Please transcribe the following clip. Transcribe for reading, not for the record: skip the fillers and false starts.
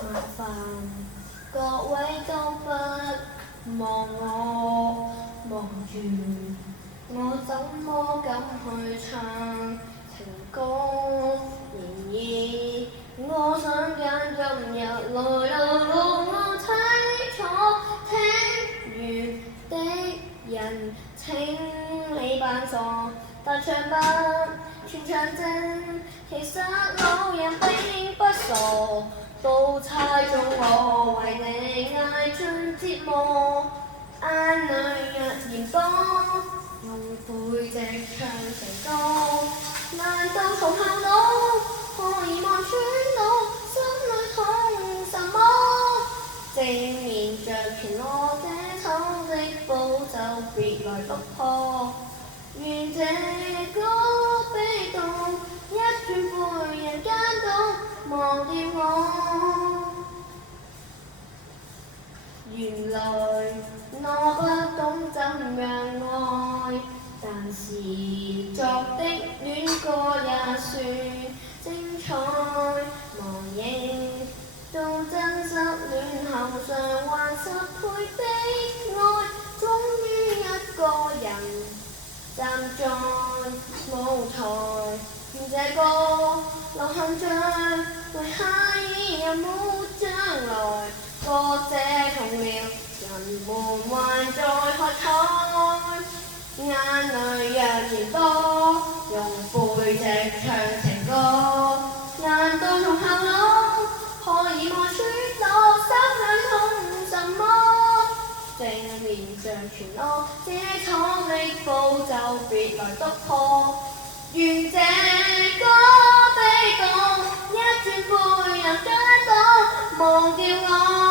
麻煩各位都不望我，望住我怎麼敢去唱情歌？然而我想揀今日來流露我凄楚，聽完的人請你扮傻，但唱不全場正，其實老人並不傻。都猜中我為你捱盡折磨，眼淚若然多，用背脊唱情歌。難道從後腦可以望穿我心裏痛什麼？正面着拳我這醜的步驟別來突破，願這歌悲動一轉背人間都忘掉我。原來我不懂怎樣愛，但是作的戀歌也算精彩。忘形到真實戀後償還10倍的愛，終於一個人站在舞台，願這歌流行着為下一日沒將來。歌者痛了，人們還在喝彩，眼淚若然多，用背脊唱情歌。難道從後腦可以望穿我心裏痛什麼？正面着拳我這醜的步驟別來突破，願這歌悲動一轉背人間都忘掉我。